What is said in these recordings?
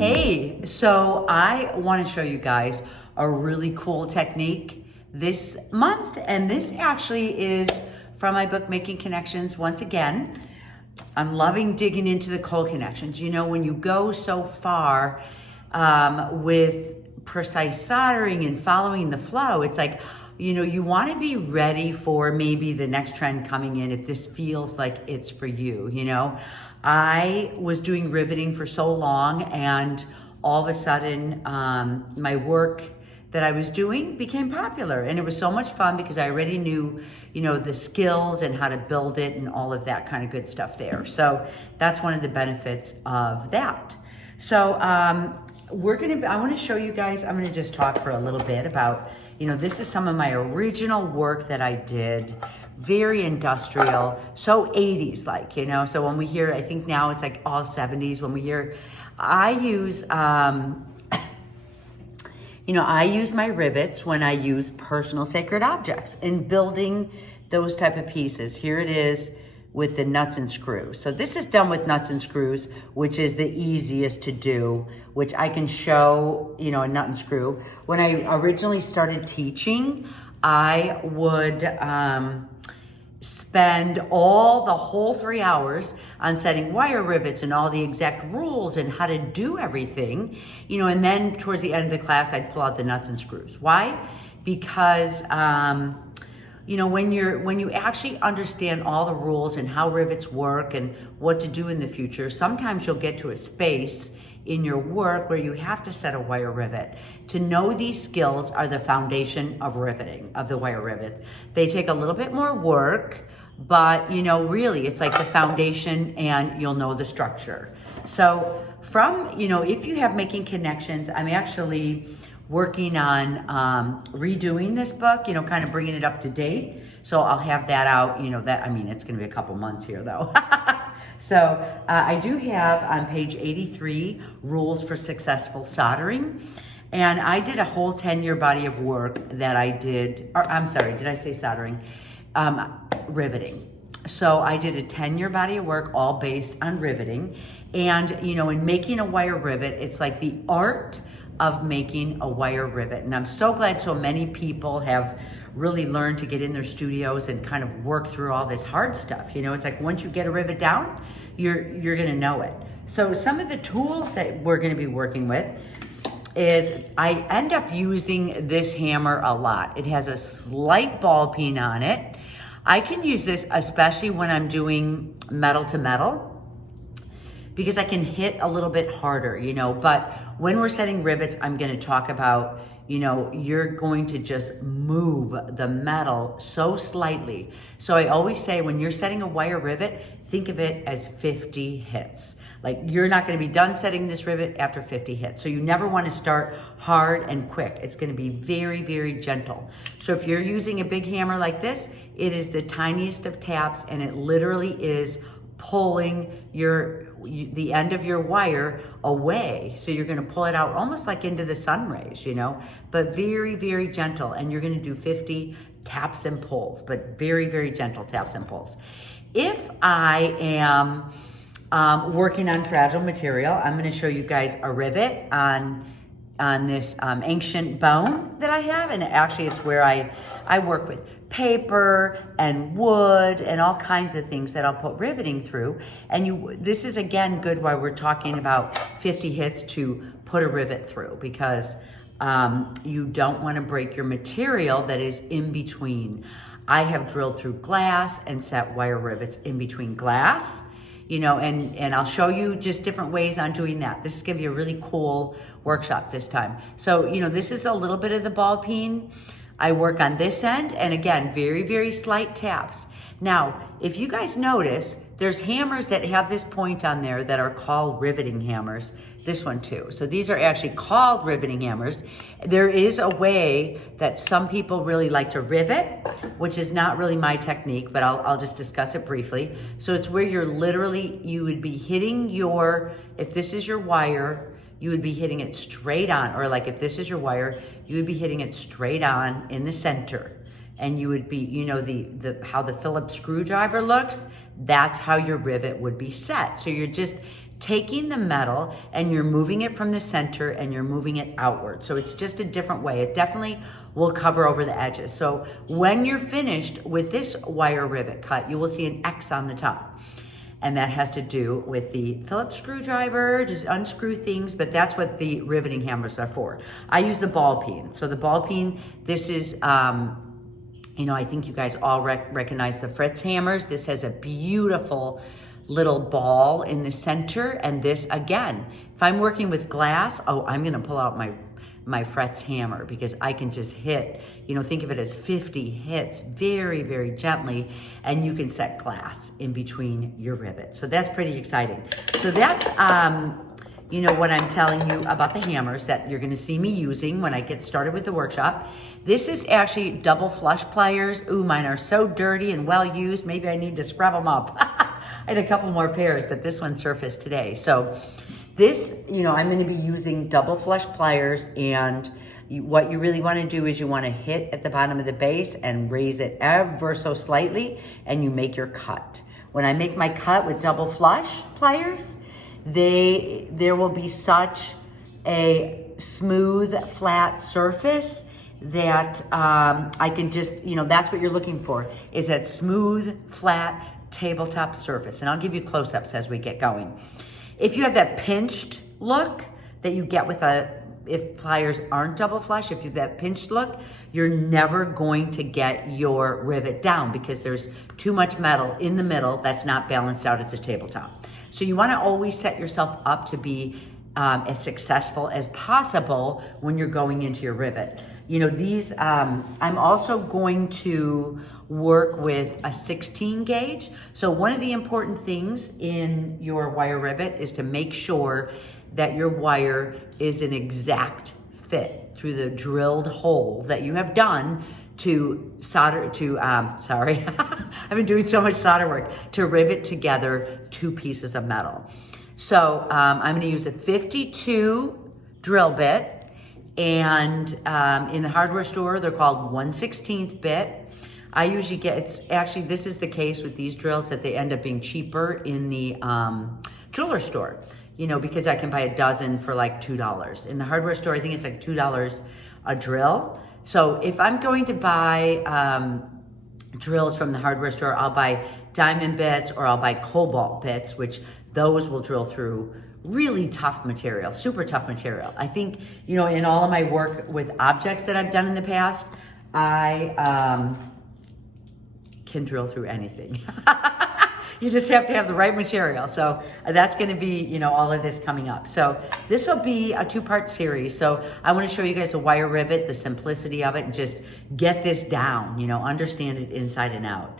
Hey, so I want to show you guys a really cool technique this month, and this actually is from my book, Making Connections. Once again, I'm loving digging into the cold connections. You know, when you go so far with precise soldering and following the flow, it's like, you know, you want to be ready for maybe the next trend coming in if this feels like it's for you, you know. I was doing riveting for so long, and all of a sudden my work that I was doing became popular, and it was so much fun because I already knew, you know, the skills and how to build it and all of that kind of good stuff there. So that's one of the benefits of that. So I want to show you guys, I'm going to just talk for a little bit about, you know, this is some of my original work that I did, very industrial, so 80s like, you know. So when we hear, I think now it's like all 70s, when we hear, I use, you know, I use my rivets when I use personal sacred objects in building those type of pieces. Here it is with the nuts and screws. So this is done with nuts and screws, which is the easiest to do, which I can show, you know, a nut and screw. When I originally started teaching, I would spend the whole 3 hours on setting wire rivets and all the exact rules and how to do everything, you know, and then towards the end of the class, I'd pull out the nuts and screws. Why? Because, you know, when you actually understand all the rules and how rivets work and what to do in the future, sometimes you'll get to a space in your work where you have to set a wire rivet. To know these skills are the foundation of riveting, of the wire rivet. They take a little bit more work, but you know, really it's like the foundation and you'll know the structure. So from, you know, if you have Making Connections, I'm actually working on redoing this book, you know, kind of bringing it up to date. So I'll have that out, you know, that, I mean, it's gonna be a couple months here though. So I do have on page 83, rules for successful soldering. And I did a whole 10-year body of work that I did, or I'm sorry, did I say soldering? Riveting. So I did a 10-year body of work all based on riveting. And, you know, in making a wire rivet, it's like the art of making a wire rivet. And I'm so glad so many people have really learned to get in their studios and kind of work through all this hard stuff. You know, it's like once you get a rivet down, you're gonna know it. So some of the tools that we're gonna be working with is I end up using this hammer a lot. It has a slight ball peen on it. I can use this especially when I'm doing metal to metal, because I can hit a little bit harder, you know. But when we're setting rivets, I'm gonna talk about, you know, you're going to just move the metal so slightly. So I always say when you're setting a wire rivet, think of it as 50 hits. Like you're not gonna be done setting this rivet after 50 hits. So you never wanna start hard and quick. It's gonna be very, very gentle. So if you're using a big hammer like this, it is the tiniest of taps, and it literally is pulling the end of your wire away. So you're gonna pull it out almost like into the sun rays, you know, but very, very gentle. And you're gonna do 50 taps and pulls, but very, very gentle taps and pulls. If I am working on fragile material, I'm gonna show you guys a rivet on this ancient bone that I have. And actually it's where I work with paper and wood and all kinds of things that I'll put riveting through. And this is again good while we're talking about 50 hits to put a rivet through, because you don't want to break your material that is in between. I have drilled through glass and set wire rivets in between glass, you know, and I'll show you just different ways on doing that. This is gonna be a really cool workshop this time. So, you know, this is a little bit of the ball peen. I work on this end, and again, very, very slight taps. Now, if you guys notice, there's hammers that have this point on there that are called riveting hammers. This one too. So these are actually called riveting hammers. There is a way that some people really like to rivet, which is not really my technique, but I'll just discuss it briefly. So it's where you would be hitting if this is your wire, you would be hitting it straight on, or like if this is your wire, you would be hitting it straight on in the center. And you would be, you know, how the Phillips screwdriver looks, that's how your rivet would be set. So you're just taking the metal and you're moving it from the center and you're moving it outward. So it's just a different way. It definitely will cover over the edges. So when you're finished with this wire rivet cut, you will see an X on the top. And that has to do with the Phillips screwdriver, just unscrew things, but that's what the riveting hammers are for. I use the ball peen. So the ball peen, this is, you know, I think you guys all recognize the Fritz hammers. This has a beautiful little ball in the center. And this, again, if I'm working with glass, oh, I'm gonna pull out my Fritz hammer because I can just hit, you know, think of it as 50 hits very, very gently, and you can set glass in between your rivets. So that's pretty exciting. So that's, you know, what I'm telling you about the hammers that you're gonna see me using when I get started with the workshop. This is actually double flush pliers. Ooh, mine are so dirty and well used. Maybe I need to scrub them up. I had a couple more pairs, but this one surfaced today. So this, you know, I'm gonna be using double flush pliers, and what you really wanna do is you wanna hit at the bottom of the base and raise it ever so slightly, and you make your cut. When I make my cut with double flush pliers, there will be such a smooth, flat surface that I can just, you know, that's what you're looking for, is that smooth, flat tabletop surface. And I'll give you close-ups as we get going. If you have that pinched look that you get with if pliers aren't double flush, if you have that pinched look, you're never going to get your rivet down because there's too much metal in the middle that's not balanced out as a tabletop. So you wanna always set yourself up to be as successful as possible when you're going into your rivet. You know, these, I'm also going to work with a 16 gauge. So one of the important things in your wire rivet is to make sure that your wire is an exact fit through the drilled hole that you have done to solder, sorry, I've been doing so much solder work, to rivet together two pieces of metal. So I'm gonna use a 52 drill bit, and in the hardware store, they're called 1/16 bit. I usually get, it's actually, this is the case with these drills, that they end up being cheaper in the jeweler store, you know, because I can buy a dozen for like $2. In the hardware store, I think it's like $2 a drill. So if I'm going to buy drills from the hardware store, I'll buy diamond bits or I'll buy cobalt bits, which those will drill through really tough material, super tough material. I think, you know, in all of my work with objects that I've done in the past, I can drill through anything. You just have to have the right material. So that's gonna be, you know, all of this coming up. So this will be a two-part series. So I wanna show you guys the wire rivet, the simplicity of it, and just get this down, you know, understand it inside and out.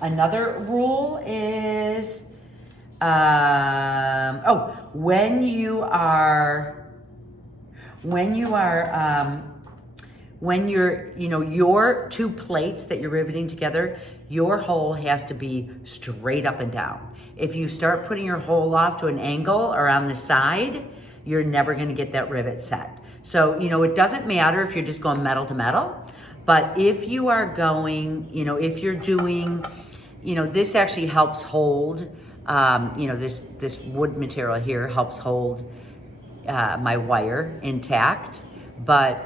Another rule is, when you're, you know, your two plates that you're riveting together, your hole has to be straight up and down. If you start putting your hole off to an angle or on the side, you're never gonna get that rivet set. So, you know, it doesn't matter if you're just going metal to metal, but if you are going, you know, if you're doing, you know, this actually helps hold, you know, this wood material here helps hold my wire intact. But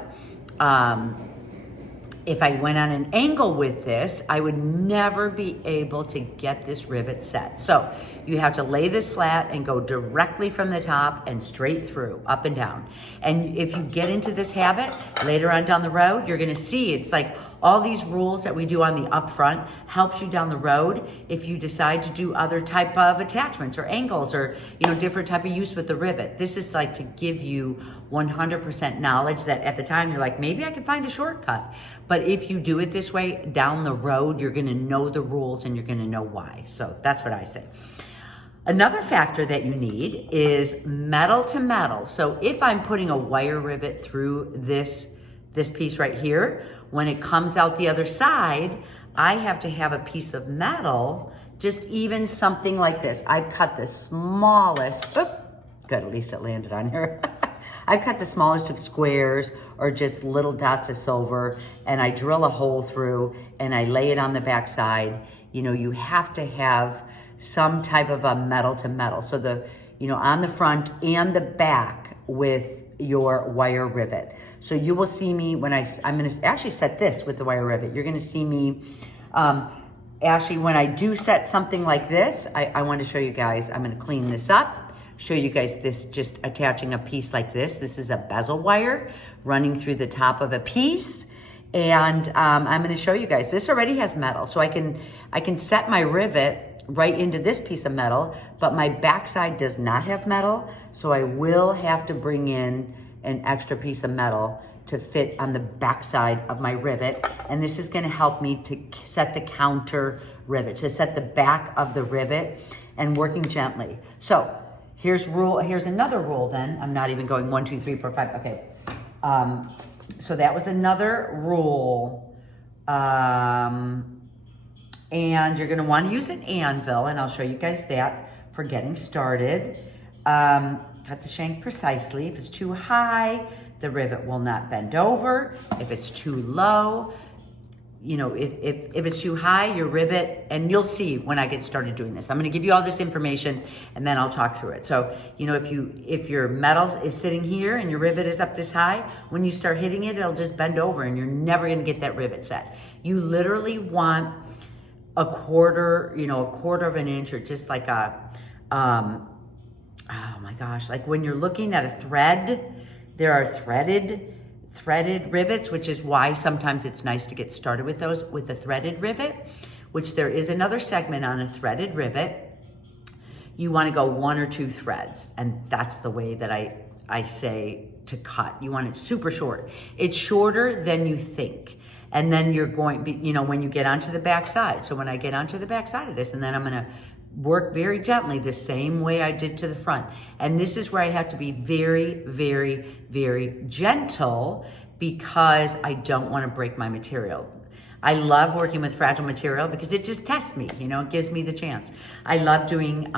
if I went on an angle with this, I would never be able to get this rivet set. So you have to lay this flat and go directly from the top and straight through, up and down. And if you get into this habit, later on down the road, you're gonna see it's like all these rules that we do on the upfront helps you down the road if you decide to do other type of attachments or angles or, you know, different type of use with the rivet. This is like to give you 100% knowledge that at the time you're like, maybe I can find a shortcut. But if you do it this way, down the road, you're gonna know the rules and you're gonna know why. So that's what I say. Another factor that you need is metal to metal. So if I'm putting a wire rivet through this piece right here, when it comes out the other side, I have to have a piece of metal, just even something like this. I've cut the smallest, good, at least it landed on here. I've cut the smallest of squares or just little dots of silver, and I drill a hole through and I lay it on the back side. You know, you have to have some type of a metal to metal. So on the front and the back with your wire rivet. So you will see me when I'm gonna actually set this with the wire rivet. You're gonna see me, actually when I do set something like this, I want to show you guys, I'm gonna clean this up, show you guys this, just attaching a piece like this. This is a bezel wire running through the top of a piece. And I'm gonna show you guys, this already has metal. So I can set my rivet right into this piece of metal, but my backside does not have metal. So I will have to bring in an extra piece of metal to fit on the backside of my rivet. And this is gonna help me to set the counter rivet, to set the back of the rivet and working gently. So here's another rule then. I'm not even going 1, 2, 3, 4, 5, okay. So that was another rule. And you're gonna wanna use an anvil, and I'll show you guys that for getting started. Cut the shank precisely. If it's too high, the rivet will not bend over. If it's too low, if it's too high, your rivet, and you'll see when I get started doing this. I'm gonna give you all this information and then I'll talk through it. So, if your metal is sitting here and your rivet is up this high, when you start hitting it, it'll just bend over and you're never gonna get that rivet set. You literally want a quarter of an inch, or just like oh my gosh, like when you're looking at a thread, there are threaded rivets, which is why sometimes it's nice to get started with those, with a threaded rivet, which there is another segment on a threaded rivet. You want to go 1 or 2 threads, and that's the way that I say to cut. You want it super short. It's shorter than you think. And then you're going, when you get onto the back side. So when I get onto the back side of this, and then I'm gonna work very gently the same way I did to the front. And this is where I have to be very, very, very gentle, because I don't want to break my material. I love working with fragile material because it just tests me, it gives me the chance. I love doing,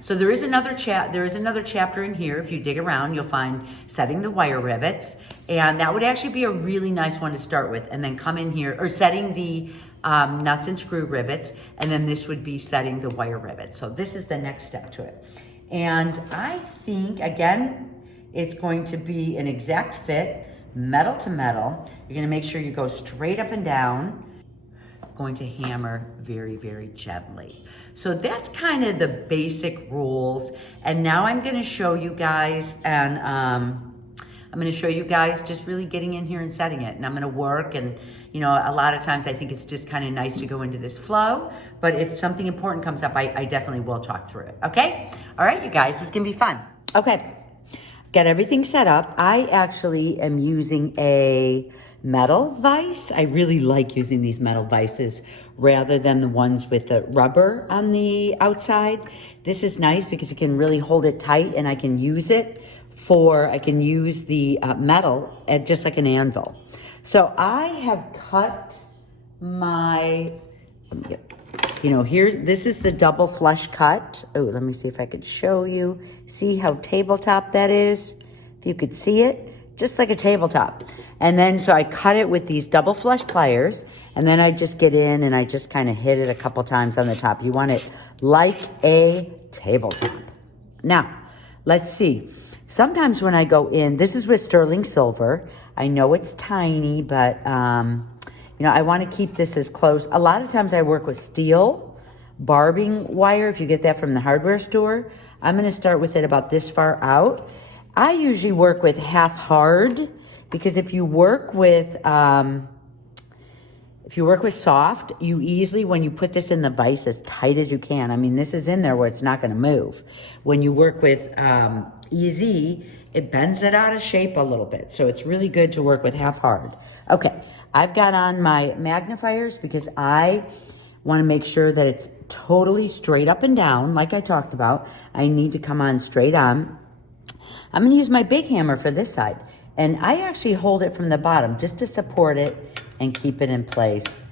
so there is another chapter in here. If you dig around, you'll find setting the wire rivets, and that would actually be a really nice one to start with, and then come in here, or setting the nuts and screw rivets, and then this would be setting the wire rivets. So this is the next step to it. And I think, again, it's going to be an exact fit, metal to metal. You're gonna make sure you go straight up and down. Going to hammer very, very gently. So that's kind of the basic rules. And now I'm gonna show you guys, and I'm gonna show you guys just really getting in here and setting it. And I'm gonna work, and a lot of times I think it's just kind of nice to go into this flow, but if something important comes up, I definitely will talk through it, okay? All right, you guys, this can be fun. Okay. Got everything set up. I actually am using a metal vise. I really like using these metal vices rather than the ones with the rubber on the outside. This is nice because you can really hold it tight, and I can use it I can use the metal at just like an anvil. So I have cut my, this is the double flush cut. Oh, let me see if I could show you. See how tabletop that is? If you could see it, just like a tabletop. And then, so I cut it with these double flush pliers, and then I just get in and I just kind of hit it a couple times on the top. You want it like a tabletop. Now, let's see. Sometimes when I go in, this is with sterling silver. I know it's tiny, but I want to keep this as close. A lot of times I work with steel barbing wire, if you get that from the hardware store. I'm going to start with it about this far out. I usually work with half hard, because if you work with soft, you easily, when you put this in the vise as tight as you can, I mean, this is in there where it's not going to move. When you work with easy, it bends it out of shape a little bit. So it's really good to work with half hard. Okay, I've got on my magnifiers because I want to make sure that it's totally straight up and down, like I talked about. I need to come on straight on. I'm going to use my big hammer for this side. And I actually hold it from the bottom just to support it and keep it in place.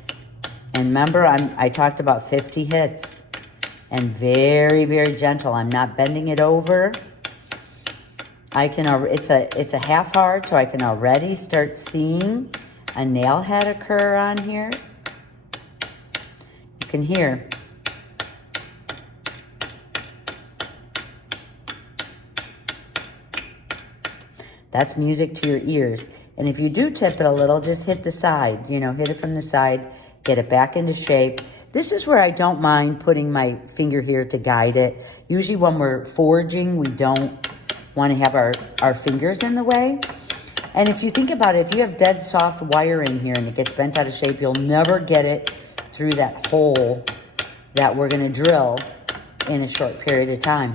And remember, I talked about 50 hits. And very, very gentle. I'm not bending it over. It's a half hard, so I can already start seeing a nail head occur on here. You can hear. That's music to your ears. And if you do tip it a little, just hit the side, you know, hit it from the side, get it back into shape. This is where I don't mind putting my finger here to guide it. Usually when we're forging, we don't want to have our fingers in the way. And if you think about it, if you have dead soft wire in here and it gets bent out of shape, you'll never get it through that hole that we're going to drill in a short period of time.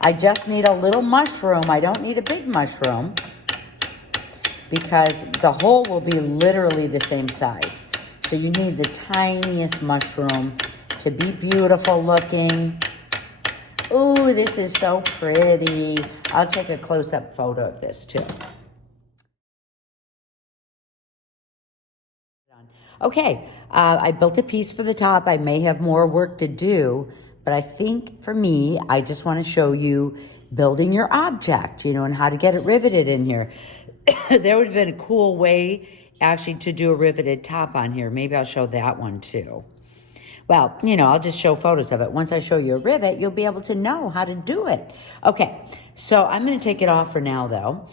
I just need a little mushroom. I don't need a big mushroom because the hole will be literally the same size. So you need the tiniest mushroom to be beautiful looking. Ooh, this is so pretty. I'll take a close-up photo of this too. Okay, I built a piece for the top. I may have more work to do, but I think for me, I just want to show you building your object, you know, and how to get it riveted in here. There would have been a cool way actually to do a riveted top on here. Maybe I'll show that one too. Well, you know, I'll just show photos of it. Once I show you a rivet, you'll be able to know how to do it. Okay, so I'm going to take it off for now though.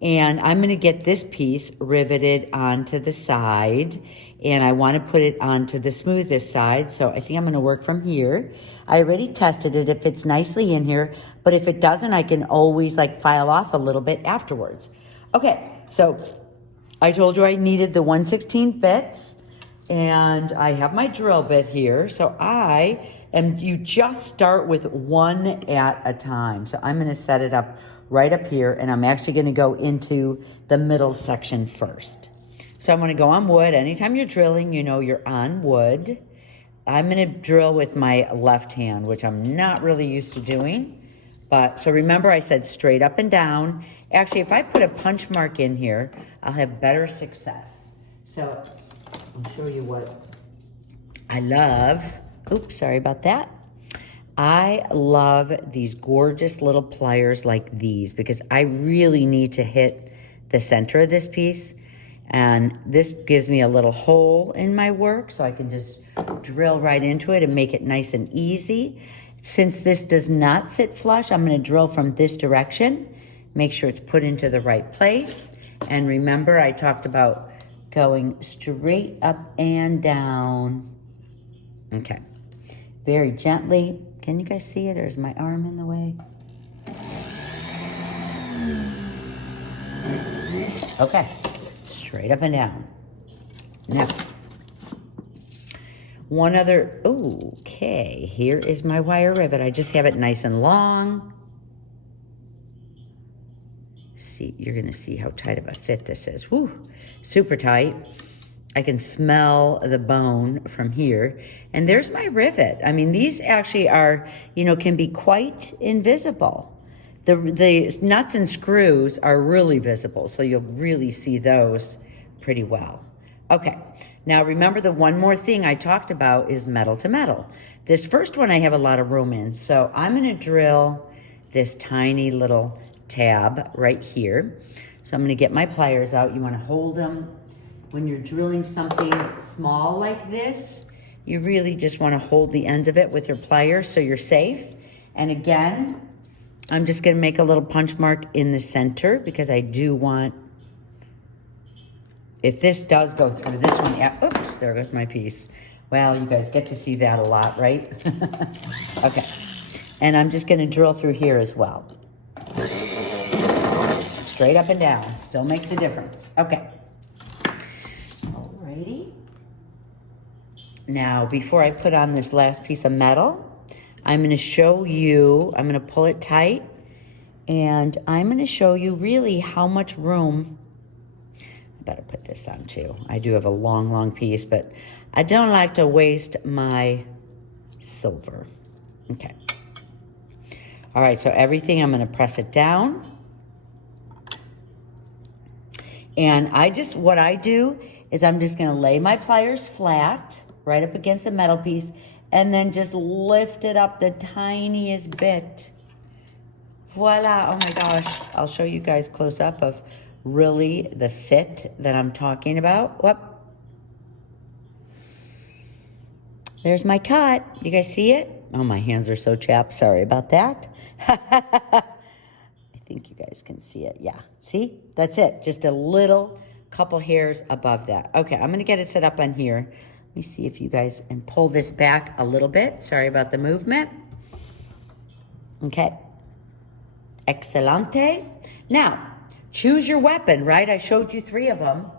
And I'm going to get this piece riveted onto the side. And I want to put it onto the smoothest side. So I think I'm going to work from here. I already tested it. It fits nicely in here. But if it doesn't, I can always like file off a little bit afterwards. Okay, so I told you I needed the 1/16 bits. And I have my drill bit here. So you just start with one at a time. So I'm going to set it up right up here. And I'm actually going to go into the middle section first. So I'm going to go on wood. Anytime you're drilling, you know you're on wood. I'm going to drill with my left hand, which I'm not really used to doing. But so remember I said straight up and down. Actually, if I put a punch mark in here, I'll have better success. So I'll show you what I love. Oops, sorry about that. I love these gorgeous little pliers like these because I really need to hit the center of this piece. And this gives me a little hole in my work so I can just drill right into it and make it nice and easy. Since this does not sit flush, I'm going to drill from this direction. Make sure it's put into the right place. And remember, I talked about going straight up and down. Okay. Very gently. Can you guys see it, or is my arm in the way? Okay. Straight up and down. Now, one other, okay, here is my wire rivet. I just have it nice and long. See, you're gonna see how tight of a fit this is. Woo, super tight. I can smell the bone from here. And there's my rivet. I mean, these actually are, you know, can be quite invisible. The nuts and screws are really visible, so you'll really see those pretty well. Okay, now remember the one more thing I talked about is metal to metal. This first one I have a lot of room in, so I'm gonna drill this tiny little tab right here. So I'm gonna get my pliers out. You wanna hold them. When you're drilling something small like this, you really just wanna hold the ends of it with your pliers so you're safe. And again, I'm just gonna make a little punch mark in the center because I do want, if this does go through this one, yeah, oops, there goes my piece. Well, you guys get to see that a lot, right? Okay, and I'm just gonna drill through here as well. Straight up and down, still makes a difference. Okay, alrighty. Now, before I put on this last piece of metal, I'm gonna show you, I'm gonna pull it tight, and I'm gonna show you really how much room, I better put this on too. I do have a long, long piece, but I don't like to waste my silver. Okay. All right, so everything, I'm gonna press it down. And what I do is I'm just gonna lay my pliers flat, right up against a metal piece, and then just lift it up the tiniest bit. Voila, oh my gosh. I'll show you guys close up of really the fit that I'm talking about. Whoop. There's my cut. You guys see it? Oh, my hands are so chapped. Sorry about that. I think you guys can see it. Yeah, see? That's it. Just a little couple hairs above that. Okay, I'm gonna get it set up on here. Let me see if you guys, and pull this back a little bit. Sorry about the movement. Okay. Excelente. Now, choose your weapon, right? I showed you 3 of them.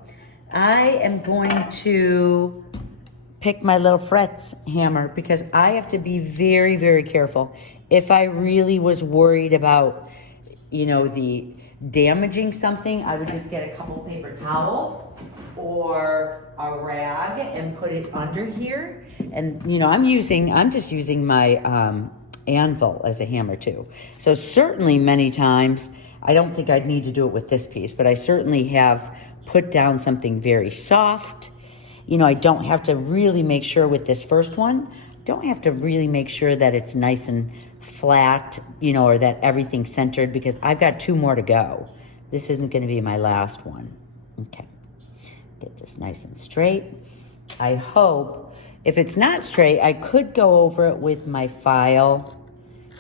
I am going to pick my little frets hammer because I have to be very, very careful. If I really was worried about, you know, the damaging something, I would just get a couple paper towels or a rag and put it under here. And, you know, I'm just using my anvil as a hammer too. So certainly many times, I don't think I'd need to do it with this piece, but I certainly have put down something very soft. You know, I don't have to really make sure with this first one, don't have to really make sure that it's nice and flat, you know, or that everything's centered, because I've got 2 more to go. This isn't going to be my last one. Okay. Get this nice and straight. I hope, if it's not straight, I could go over it with my file.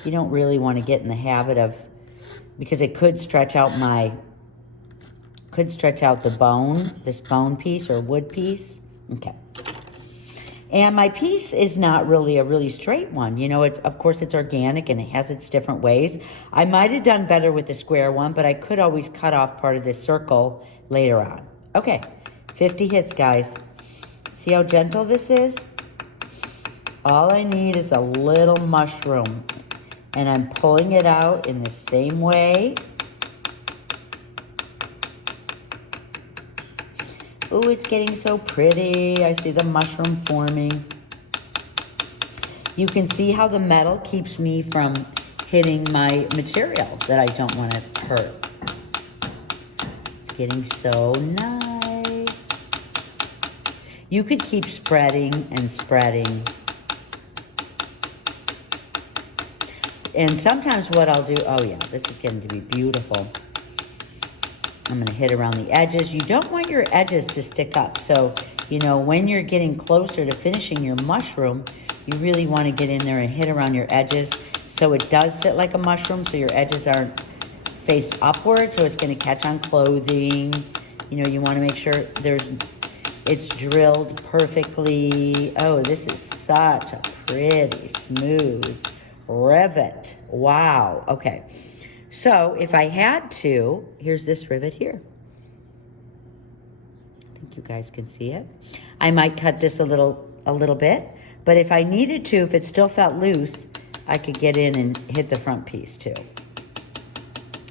You don't really want to get in the habit of, because it could stretch out the bone, this bone piece or wood piece. Okay. And my piece is not really a really straight one. You know, of course it's organic and it has its different ways. I might have done better with the square one, but I could always cut off part of this circle later on. Okay, 50 hits, guys. See how gentle this is? All I need is a little mushroom, and I'm pulling it out in the same way. Oh, it's getting so pretty. I see the mushroom forming. You can see how the metal keeps me from hitting my material that I don't want to hurt. It's getting so nice. You could keep spreading and spreading. And sometimes what I'll do, oh yeah, this is getting to be beautiful. I'm going to hit around the edges. You don't want your edges to stick up. So, you know, when you're getting closer to finishing your mushroom, you really want to get in there and hit around your edges so it does sit like a mushroom, so your edges aren't faced upward, so it's going to catch on clothing. You know, you want to make sure it's drilled perfectly. Oh, this is such a pretty, smooth rivet. Wow. Okay. So if I had to, here's this rivet here. I think you guys can see it. I might cut this a little bit, but if I needed to, if it still felt loose, I could get in and hit the front piece too.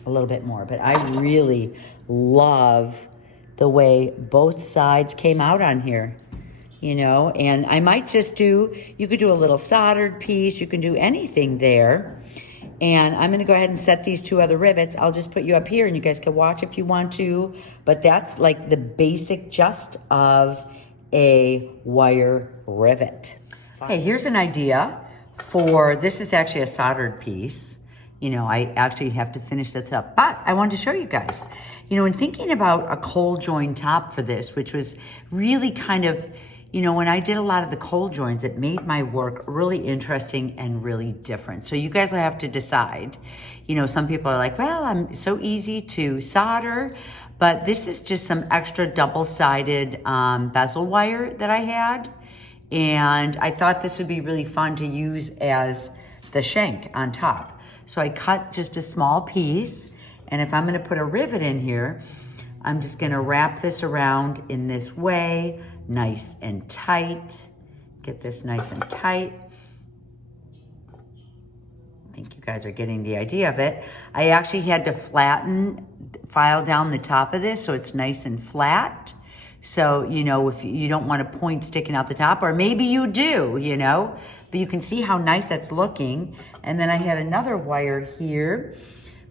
A little bit more, but I really love the way both sides came out on here, you know, and I might just you could do a little soldered piece, you can do anything there. And I'm going to go ahead and set these 2 other rivets. I'll just put you up here and you guys can watch if you want to. But that's like the basic just of a wire rivet. Okay, here's an idea for, this is actually a soldered piece. You know, I actually have to finish this up. But I wanted to show you guys, you know, in thinking about a cold join top for this, which was really kind of, you know, when I did a lot of the cold joins, it made my work really interesting and really different. So you guys will have to decide. You know, some people are like, well, I'm so easy to solder, but this is just some extra double-sided bezel wire that I had. And I thought this would be really fun to use as the shank on top. So I cut just a small piece. And if I'm gonna put a rivet in here, I'm just gonna wrap this around in this way, nice and tight. Get this nice and tight. I think you guys are getting the idea of it. I actually had to file down the top of this so it's nice and flat. So, you know, if you don't want a point sticking out the top, or maybe you do, you know, but you can see how nice that's looking. And then I had another wire here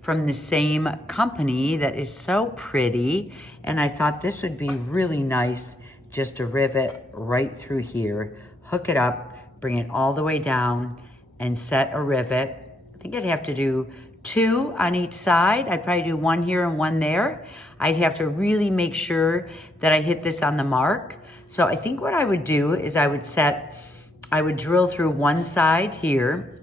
from the same company that is so pretty. And I thought this would be really nice just to rivet right through here, hook it up, bring it all the way down and set a rivet. I think I'd have to do 2 on each side. I'd probably do 1 here and 1 there. I'd have to really make sure that I hit this on the mark. So I think what I would do is I would drill through one side here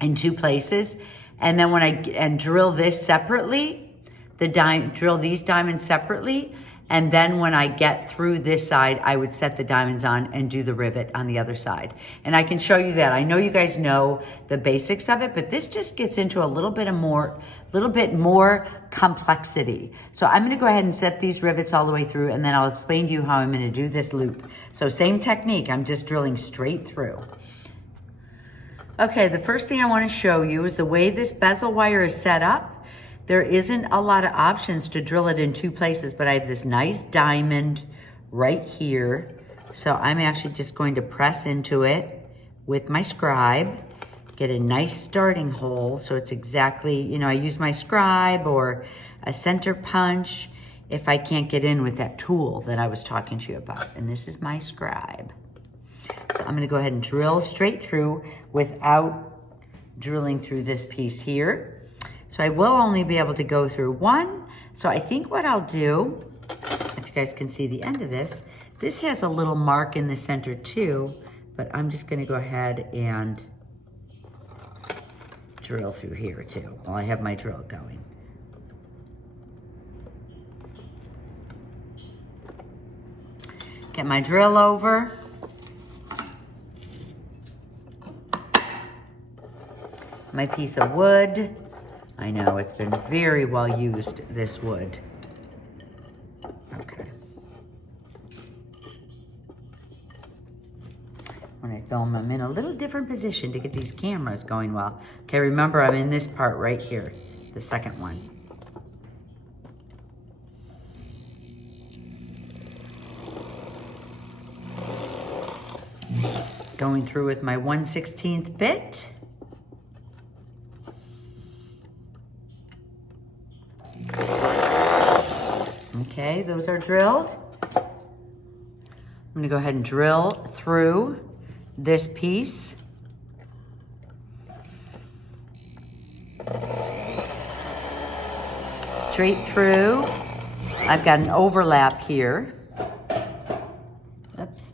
in 2 places, And then when and drill this separately, drill these diamonds separately. And then when I get through this side, I would set the diamonds on and do the rivet on the other side. And I can show you that. I know you guys know the basics of it, but this just gets into a little bit more complexity. So I'm gonna go ahead and set these rivets all the way through, and then I'll explain to you how I'm gonna do this loop. So same technique, I'm just drilling straight through. Okay, the first thing I wanna show you is the way this bezel wire is set up. There isn't a lot of options to drill it in two places, but I have this nice diamond right here. So I'm actually just going to press into it with my scribe, get a nice starting hole. So it's exactly, you know, I use my scribe or a center punch if I can't get in with that tool that I was talking to you about. And this is my scribe. So I'm gonna go ahead and drill straight through without drilling through this piece here. So I will only be able to go through one. So I think what I'll do, if you guys can see the end of this, this has a little mark in the center too, but I'm just gonna go ahead and drill through here too while I have my drill going. Get my drill over. My piece of wood. I know, it's been very well used, this wood. Okay. When I film, I'm in a little different position to get these cameras going well. Okay, remember I'm in this part right here, the second one. Going through with my 1/16 bit. Okay, those are drilled. I'm gonna go ahead and drill through this piece. Straight through. I've got an overlap here. Oops,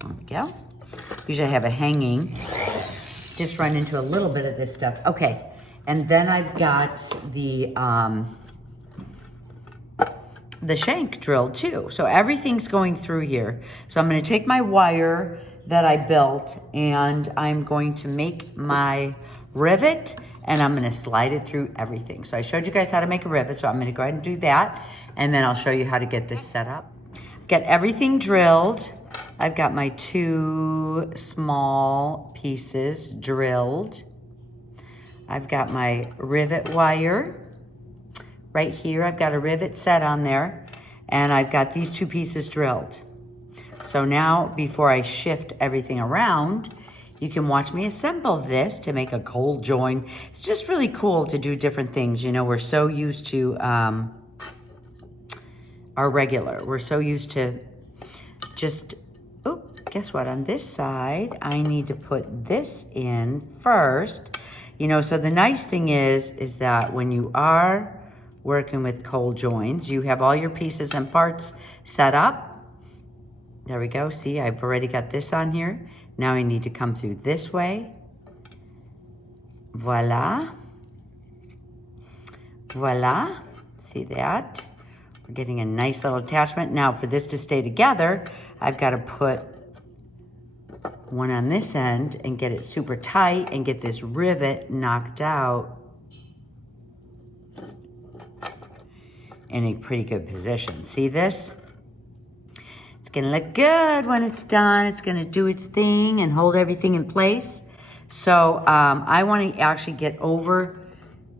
there we go. Usually I have a hanging. Just run into a little bit of this stuff. Okay, and then I've got the shank drilled too. So everything's going through here. So I'm gonna take my wire that I built and I'm going to make my rivet and I'm gonna slide it through everything. So I showed you guys how to make a rivet, so I'm gonna go ahead and do that and then I'll show you how to get this set up. Get everything drilled. I've got my 2 small pieces drilled. I've got my rivet wire. Right here, I've got a rivet set on there, and I've got these 2 pieces drilled. So now, before I shift everything around, you can watch me assemble this to make a cold join. It's just really cool to do different things. You know, we're so used to our regular. We're so used to just, oh, guess what? On this side, I need to put this in first. You know, so the nice thing is that when you are working with cold joins, you have all your pieces and parts set up. There we go. See, I've already got this on here. Now I need to come through this way. Voila. Voila. See that? We're getting a nice little attachment. Now for this to stay together, I've got to put one on this end and get it super tight and get this rivet knocked out in a pretty good position. See this? It's gonna look good when it's done. It's gonna do its thing and hold everything in place. So I wanna actually get over,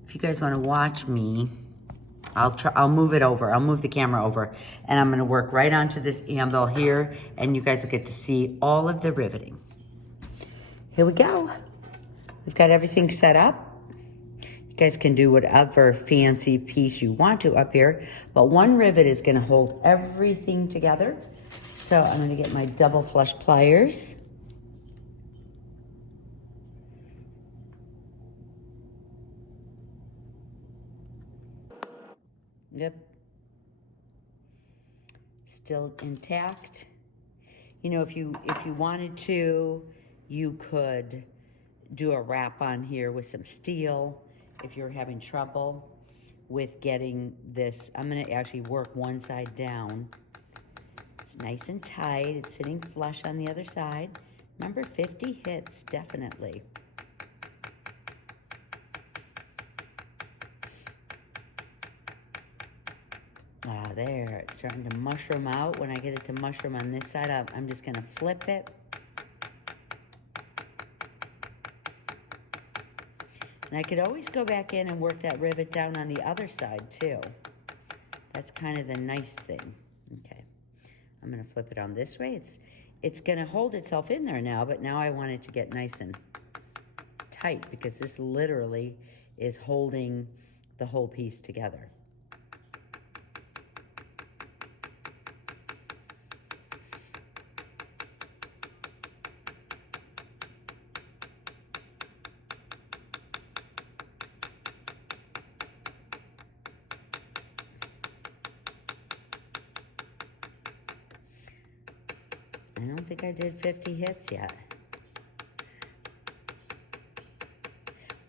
if you guys wanna watch me, I'll move it over. I'll move the camera over and I'm gonna work right onto this anvil here and you guys will get to see all of the riveting. Here we go. We've got everything set up. You guys can do whatever fancy piece you want to up here, but one rivet is gonna hold everything together. So I'm gonna get my double flush pliers. Yep. Still intact. You know, if you wanted to, you could do a wrap on here with some steel if you're having trouble with getting this. I'm gonna actually work one side down. It's nice and tight. It's sitting flush on the other side. Remember, 50 hits, definitely. Ah, there, it's starting to mushroom out. When I get it to mushroom on this side, I'm just gonna flip it. And I could always go back in and work that rivet down on the other side too. That's kind of the nice thing. Okay, I'm gonna flip it on this way. It's gonna hold itself in there now, but now I want it to get nice and tight because this literally is holding the whole piece together. I don't think I did 50 hits yet.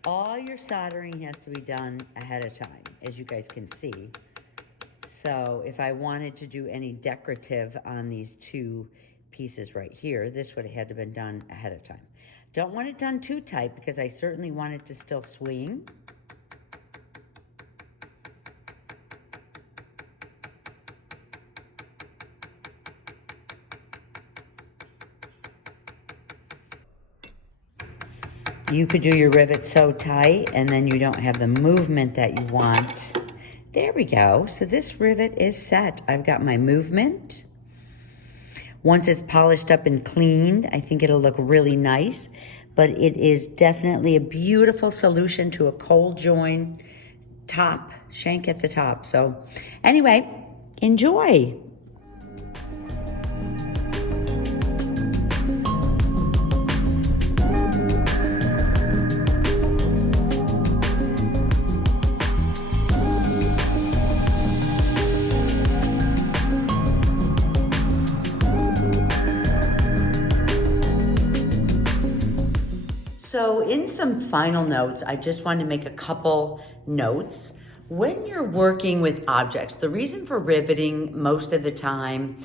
All your soldering has to be done ahead of time, as you guys can see. So if I wanted to do any decorative on these two pieces right here, this would have had to been done ahead of time. Don't want it done too tight because I certainly want it to still swing. You could do your rivet so tight and then you don't have the movement that you want. There we go. So this rivet is set. I've got my movement. Once it's polished up and cleaned, I think it'll look really nice, but it is definitely a beautiful solution to a cold join top, shank at the top. So anyway, enjoy. So in some final notes, I just wanted to make a couple notes. When you're working with objects, the reason for riveting most of the time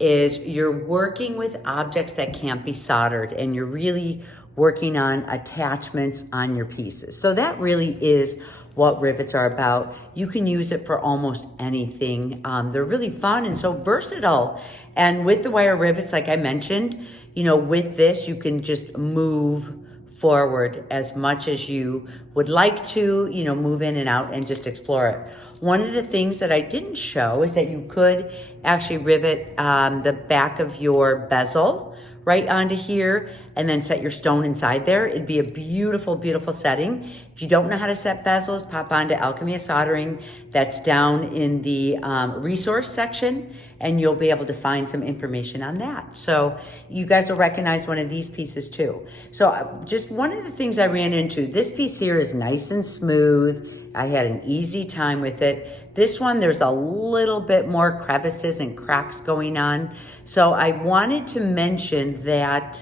is you're working with objects that can't be soldered and you're really working on attachments on your pieces. So that really is what rivets are about. You can use it for almost anything. They're really fun and so versatile. And with the wire rivets, like I mentioned, you know, with this, you can just move forward as much as you would like to, you know, move in and out and just explore it. One of the things that I didn't show is that you could actually rivet the back of your bezel right onto here and then set your stone inside there. It'd be a beautiful, beautiful setting. If you don't know how to set bezels, pop onto Alchemy of Soldering. That's down in the resource section and you'll be able to find some information on that. So you guys will recognize one of these pieces too. So just one of the things I ran into, this piece here is nice and smooth. I had an easy time with it. This one, there's a little bit more crevices and cracks going on. So I wanted to mention that,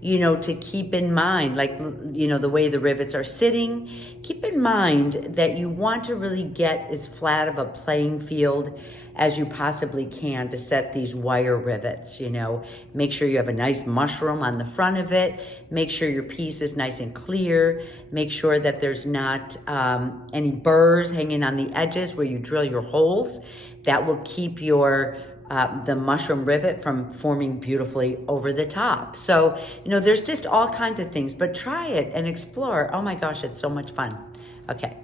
you know, to keep in mind, like, you know, the way the rivets are sitting, keep in mind that you want to really get as flat of a playing field as you possibly can to set these wire rivets, you know. Make sure you have a nice mushroom on the front of it. Make sure your piece is nice and clear. Make sure that there's not any burrs hanging on the edges where you drill your holes. That will keep your the mushroom rivet from forming beautifully over the top. So, you know, there's just all kinds of things, but try it and explore. Oh my gosh, it's so much fun. Okay.